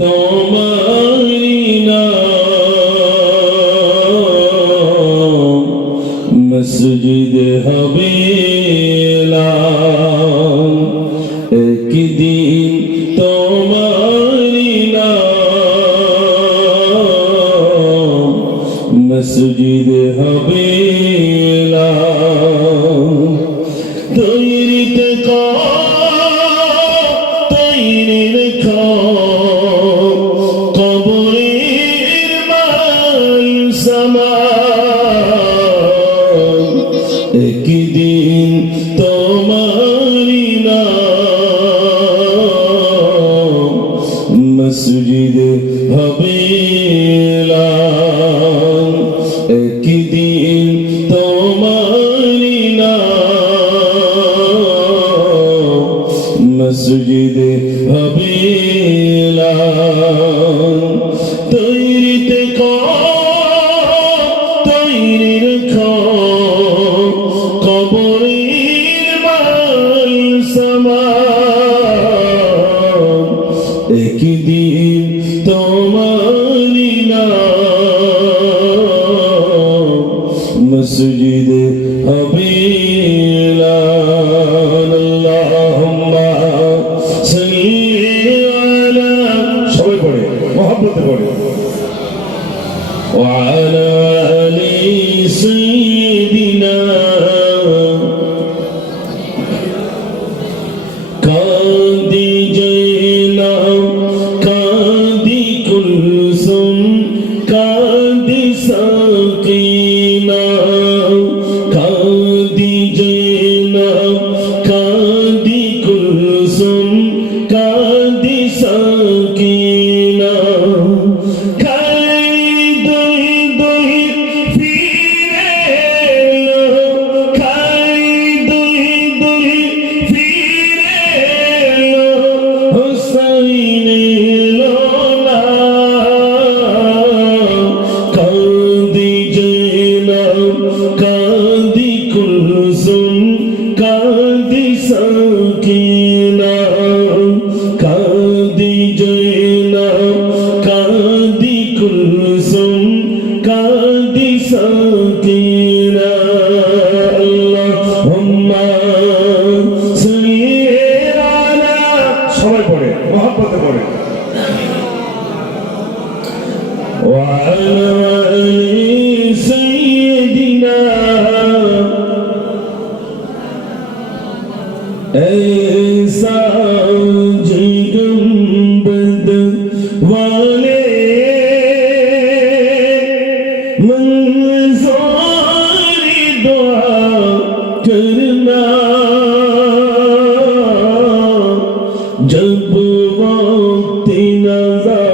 তোমারি নাম মসজিদ হবে এলাম, একদিন তোমারি নাম মসজিদ হবে এলাম। তৈরিতে তৈরি রেখো কবরের মাল সামান, একদিন তোমারি নাম মসজিদ হবে এলাম, একদিন তোমারি নাম মসজিদ হবে এলাম। তৈরিতে তৈরি রেখো কবরের মাল সামান, একদিন তোমারি নাম মসজিদ হবে এলাম। আল্লাহুম্মা সাল্লি আলা, সবাই পড়ে মহব্বতে পড়ে, ওয়া আলা আলি সাইয়্যিদিনা। কাঁদি জয়নাব কাঁদি কুলসুম কাঁদি সাকিনা, কাঁদি জয়নাব কাঁদি কুলসুম কাঁদি সাকিনা। খাই দই দই ফিরে এলো, খাই দই দই ফিরে এলো, হুসাইন এলো না। কাঁদি জয়নাব কাঁদি কুলসুম কাঁদি সাকিনা, কাঁদি জয়নাব কাঁদি কুলসুম কাঁদি সাকিনা। আল্লাহুম্মা সাল্লি আলা, সবাই পড়ে মহব্বতে পড়ে, ওয়া আলা আলি সাইয়্যিদিনা। ऐसा जिगंबद वाले मंज़ारी दुआ करना, जब वक्त नज़र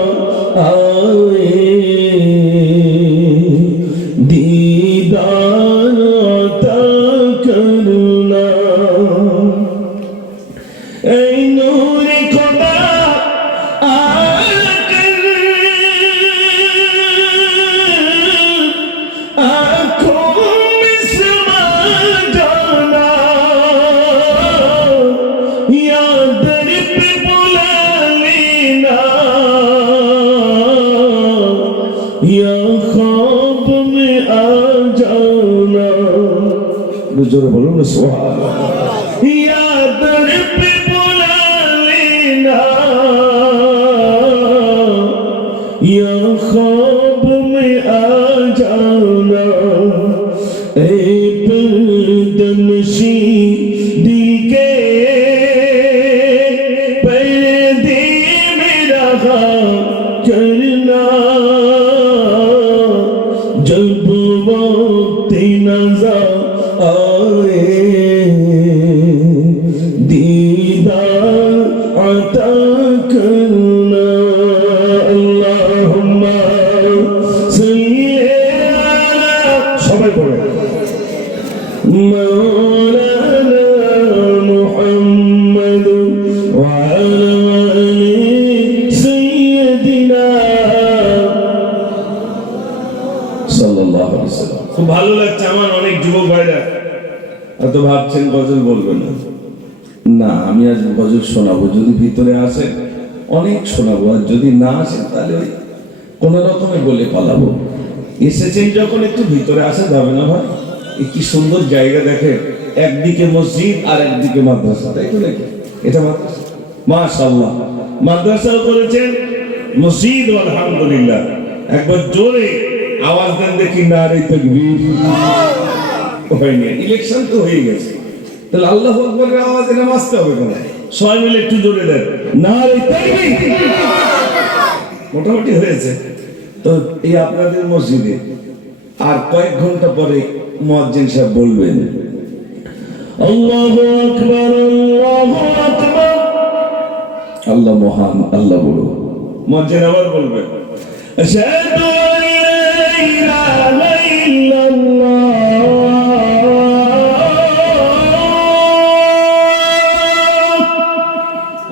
आए दीदार अता करना। ऐ नूर खुदा आकर आँखों में समा जाना, या दर पे बुला लेना, या ख्वाब में आ जाना। जोर बोलो ना सुभान अल्लाह। या दर पे या ख्वाब में आ जाना। ऐ पर्दनशी दिखे पर्दे में रहा करना, जब वक्त नज़र आए दीदार अता करना। अल्लाहुम्मा सल्ली अला, সবাই পড়ে, মাওলানা মুহাম্মদ ওয়া আলা আলি সাইয়্যিদিনা সাল্লাল্লাহু আলাইহি ওয়াসাল্লাম। খুব ভালো লাগছে আমার অনেক যুবক ভাইরা হয়তো ভাবছেন গজল বলবেন না, আমি আজ গজল শোনাবো, যদি ভিতরে আসে অনেক শোনাবো, আর যদি না আসে তাহলে ওই কোনো রকমে বলে পালাবো। এসেছেন যখন একটু ভিতরে আসা যাবে না ভাই? এই কি সুন্দর জায়গা দেখেন, একদিকে মসজিদ আর একদিকে মাদ্রাসা, তাই তো নাকি? এটা মাদ্রাসা, মাশাআল্লাহ। মাদ্রাসাও করেছেন, মসজিদ, আলহামদুলিল্লাহ। একবার জোরে আওয়াজ দেন দেখি, নারে তাকবীর। হয়নি, ইলেকশন তো হয়ে গেছে, তাহলে আল্লাহু আকবারের আওয়াজ এটা আসতে হবে কেন? সবাই মিলে একটু জোরে দেন, নারে তাকবীর। মোটামুটি হয়েছে তো। এই আপনাদের মসজিদে আর কয়েক ঘন্টা পরে মুয়াজ্জিন সাহেব বলবেন, আল্লাহু আকবার, আল্লাহু আকবার, আল্লাহ মহান, আল্লাহ বড়। মুয়াজ্জিন আবার বলবেন, আশহাদু আল্লা ইলাহা ইল্লাল্লাহ,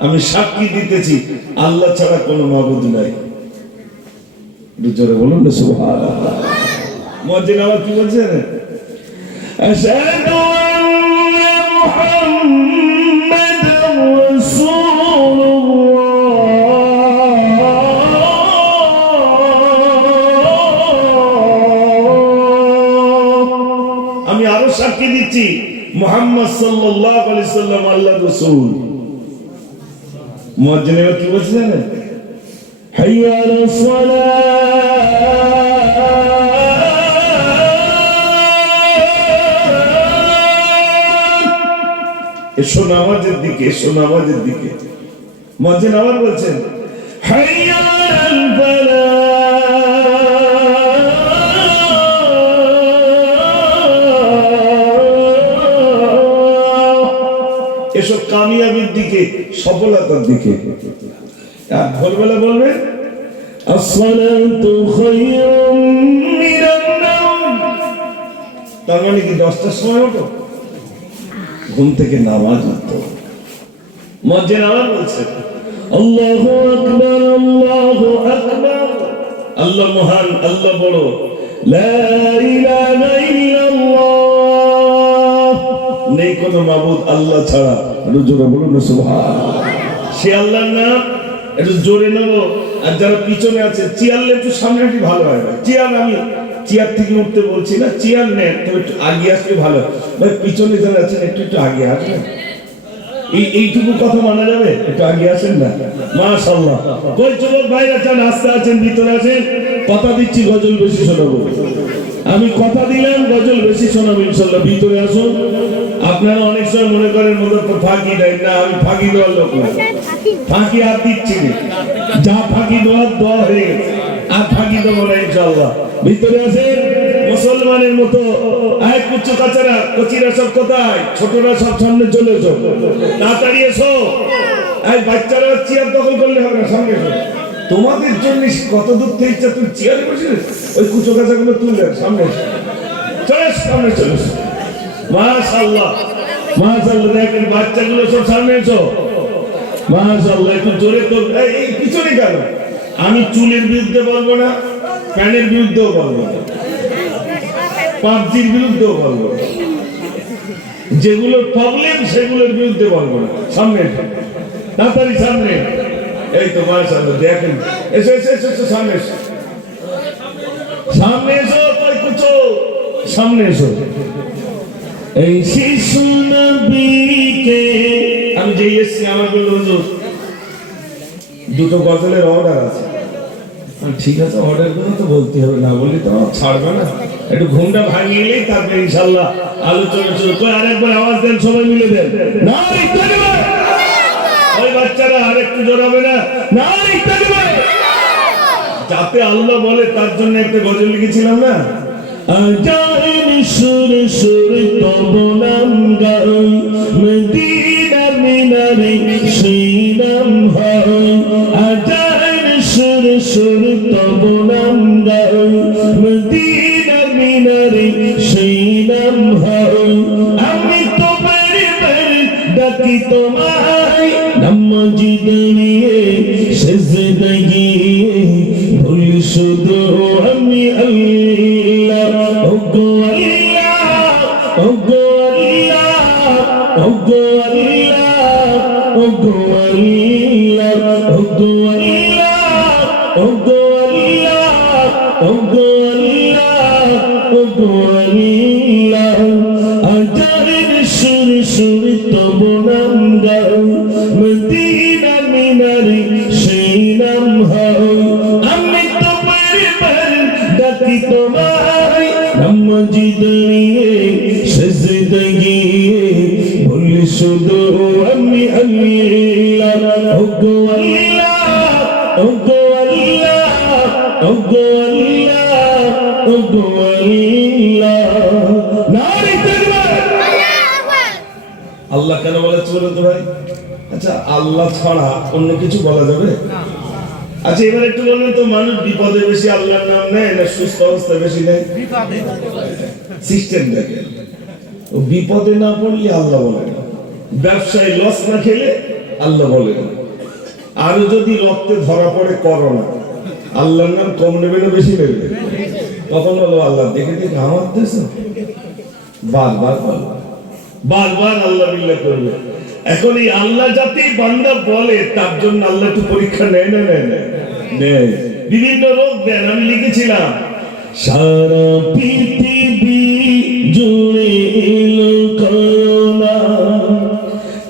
আমি সাক্ষী দিতেছি আল্লাহ ছাড়া কোনো মাবুদ নাই। জোরে বলুন না সুবহানাল্লাহ। মুয়াজ্জিন আবার কি বলছেন, আশহাদু আন্না মুহাম্মাদার রাসূলুল্লাহ, আমি আরো সাক্ষী দিচ্ছি মুহাম্মদ সাল্লাল্লাহু আলাইহি সাল্লাম আল্লাহর রাসূল। মুয়াজ্জিন এবার কি বলছে জানেন, হাইয়া আলাস সালাহ, এসো নামাজের দিকে, এসো নামাজের দিকে। মুয়াজ্জিন আবার বলছেন, হাইয়া আলাল ফালাহ, এসব কামিয়াবির দিকে, সফলতার দিকে। আর ভোরবেলা বলবে, আসসালাতু খায়রুম মিনান নাওম, তার মানে কি 10টার সময় ওঠো, ঘুম থেকে নামাজ পড়ো। মুয়াজ্জিন আবার বলছে, আল্লাহু আকবার, আল্লাহু আকবার, আল্লাহ মহান, আল্লাহ বড়, লা ইলাহা ইল্লাল্লাহ, নেই কোনো মাবুদ আল্লাহ ছাড়া। একটু জোরে বলুন না সুবহানাল্লাহ। সে আল্লাহর নাম একটু জোরে নেবো। আর যারা পিছনে আছে, চেয়ারলে একটু সামনে একটু ভালো হয়। চেয়ার, আমি চেয়ার থেকে উঠতে বলছি না, চেয়ার নেন তো একটু আগে আসলে ভালো। ভাই পিছনে যারা আছেন একটু একটু আগে আসবেন, এইটুকু কথা মানা যাবে, একটু আগে আসেন না। মাশাআল্লাহ। কই যুবক ভাইরা আছেন, আস্তে আছেন, ভিতরে আছেন, কথা দিচ্ছি গজল বেশি শোনাবো। আমি কথা দিলাম গজল বেশি শোনাবো ইনশাআল্লাহ। ভিতরে আসুন। আপনারা অনেক সময় মনে করেন মনে তো ফাঁকি দেয় না, আমি ফাঁকি দেওয়ার লোক না, ফাঁকি আর দিচ্ছি না, যা ফাঁকি দেওয়ার দোয়া হয়ে গেছে, আর ফাঁকি দেবো না ইনশাআল্লাহ। ভিতরে আসেন মুসলমানের মতো। আয় কুচু কাচারা, কচিরা সব কোথায়, ছোটরা সব সামনে চলে এসো, তাড়াতাড়ি এসো। আয় বাচ্চারা চেয়ার দখল করলে হবে না, সামনে এসো। তোমাদের জন্য কত দূর থেকে ইচ্ছা, তুমি চেয়ারে বসে ওই কুচু কাচাগুলো তুললে সামনে এসো, চলে সামনে চলে এসো। মাশাআল্লাহ, মাশাআল্লাহ। দেখেন বাচ্চাগুলো সব সামনে এসো, মাশাআল্লাহ। একটু জোরে তো, এই পিছনে কেন? আমি চুলের বিরুদ্ধে বলবো না, প্যানের বিরুদ্ধেও বলবো না, পাবজির বিরুদ্ধেও বলবো না, যেগুলোর প্রবলেম সেগুলোর বিরুদ্ধে বলবো না। সামনে তাড়াতাড়ি সামনে। এই তো মাশাআল্লাহ, দেখেন এসো এসো এসো, সামনে এসো, সামনে এসো, কই কুচো, সামনে এসো। এই শিশু নবীকে আমি যেই এসছি, আমার বলল হুজুর দুটো গজলের অর্ডার আছে। ঠিক আছে, অর্ডার গুলো তো বলতে হবে, না বলি তো ছাড়বে না। একটু ঘুমটা ভাঙিয়ে নিলেই তারপরে ইনশাআল্লাহ আলোচনা শুরু করে। আরেকবার আওয়াজ দেন, সবাই মিলে দেন, নারে তাকবীর। ওই বাচ্চারা আরেকটু জোরাবে না, নারে তাকবীর। যাতে আল্লাহ বলে তার জন্য একটা গজল লিখেছিলাম না, আজান সুরে সুরে তব নাম গাই, মদিনার মিনারে সেই নাম হয়। আজান সুরে সুরে তব নাম গাই, মদিনার মিনারে সেই নাম হয়। আমি তোমার ডাকি তোমায়, নামাজি দাঁড়িয়ে সেজদা গিয়ে, ভুল শুধু আমি আল্লাহ, ওগো আল্লাহ, ওগো আল্লাহ, ওগো আল্লাহ, ওগো আল্লাহ, ওগো ওগো আল্লাহ, ওগো আল্লাহ, ওগো আল্লাহ, আজানের সুর সুর তব নাম গাও, মদিনা মিনারে সেই নাম হও। আমি তোমার বার ডাকি তোমায়, নামাজি দাঁড়িয়ে সেজদা গিয়ে বলি শুধু আমি আল্লাহ। ওগো আল্লাহ, ওগো আল্লাহ, ওগো আল্লাহ, ওগো আল্লাহ। নারী তাকবীর। আল্লাহ কেন বলেছে বলো তো ভাই? আচ্ছা, আল্লাহ ছাড়া অন্য কিছু বলা যাবে? আচ্ছা, এবার একটু বলবেন তো, মানুষ বিপদে বেশি আল্লাহর নাম নেয় না সুস্থ অবস্থায় বেশি নেয়? সিস্টেম দেখে, ও বিপদে না পড়লে আল্লাহ বলে না, ব্যবসায় লস না খেলে আল্লাহ বলে না, আরো যদি রক্তে ধরা পড়ে করোনা, আল্লাহর নাম কম নেবে না বেশি নেবে? তখন বলো আল্লাহ দেখে দেখে আমার দেশে বারবার বলো, বারবার আল্লাহ বিল্লাহ করবে। এখন এই আল্লাহ যাতেই বান্দা বলে তার জন্য আল্লাহ একটু পরীক্ষা নেয় না নেয় না নেয়, বিভিন্ন রোগ দেন। আমি লিখেছিলাম সারা পৃথিবী জুড়ে এলো করোনা,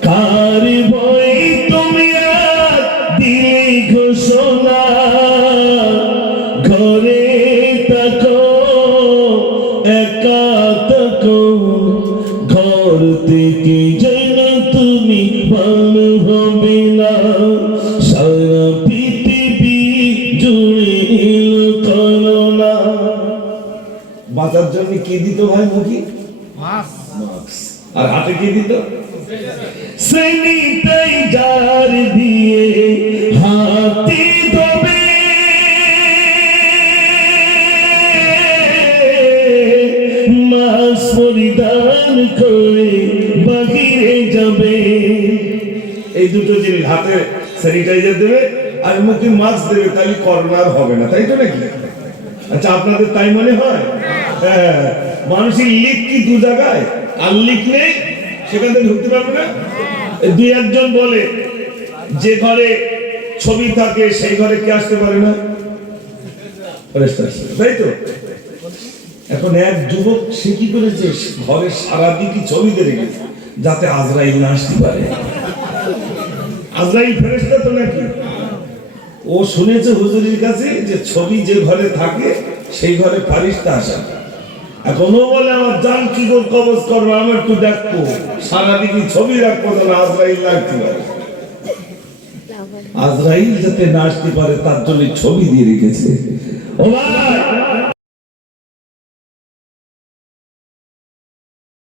কার ভয়ে তুমি আজ দিলে ঘোষণা, ঘরে থাকো একা থাকো, ঘর থেকে যেন তুমি ভালো হবে না, সারা পৃথিবী জুড়ে এলো করোনা। বাঁচার জন্য কি দিত ভাই মুখি? মাস্ক। আর হাতে কি দিত? স্যানিটাইজার দিয়ে হাতে ধোবে, মাস্ক পরিধান করে বাহিরে যাবে। এই দুটো জিনিস, হাতে স্যানিটাইজার দেবে আর মুখে মাস্ক দেবে, তাহলে করোনা হবে না, তাই তো নাকি? আচ্ছা, আপনাদের তাই মনে হয়? হ্যাঁ, মানুষের লিক কি দু জায়গায়, আর লিক নেই সেখান থেকে ঢুকতে পারবে না। দুই একজন বলে যে ঘরে ছবি থাকে সেই ঘরে কে আসতে পারে না, তাই তো? এখন এক যুবক সে কি করেছে, ঘরে সারাদিনই ছবি দিয়ে রেখেছে যাতে আজরাইল না আসতে পারে। আজরাইল ফেরেশতা তো নাকি? ও শুনেছে হুজুরের কাছে যে ছবি যে ঘরে থাকে সেই ঘরে ফারিস্তা আসে। এখন ও বলে আমার জান কি করে কবজ করবো, আমার একটু দেখবো, সারাদিনই ছবি রাখবো যেন আজরাইল না আসতে পারে। আজরাইল যাতে না আসতে পারে তার জন্য ছবি দিয়ে রেখেছে। ও ভাই,